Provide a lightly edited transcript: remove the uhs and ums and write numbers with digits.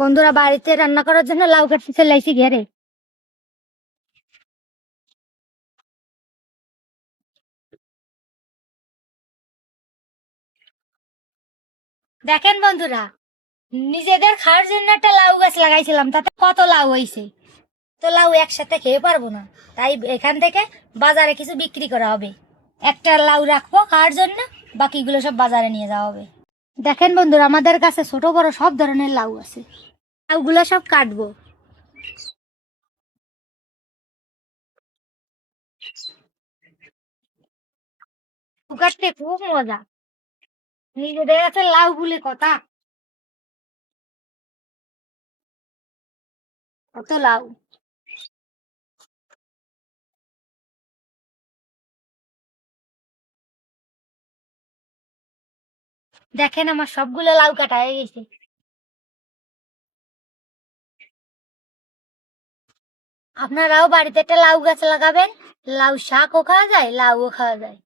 বন্ধুরা বাড়িতে রান্না করার জন্য লাউ কাটতে চলে আইছি ঘেরে। দেখেন বন্ধুরা, নিজেদের খাওয়ার জন্য একটা লাউ গাছ লাগাইছিলাম, তাতে কত লাউ হয়েছে। তো লাউ একসাথে খেয়ে পারবো না, তাই এখান থেকে বাজারে কিছু বিক্রি করা হবে। একটা লাউ রাখবো খাওয়ার জন্য, বাকিগুলো সব বাজারে নিয়ে যাওয়া হবে। দেখেন বন্ধুরা, আমাদের কাছে ছোট বড় সব ধরনের লাউ আছে। লাউগুলো সব কাটবো। লাউ কাটতে খুব মজা। নিজেদের কাছে লাউ বলে কথা, কত লাউ। দেখেন আমার সবগুলো লাউ কাটা হয়ে গেছে। আপনারাও বাড়িতে একটা লাউ গাছ লাগাবেন। লাউ শাকও খাওয়া যায়, লাউও খাওয়া যায়।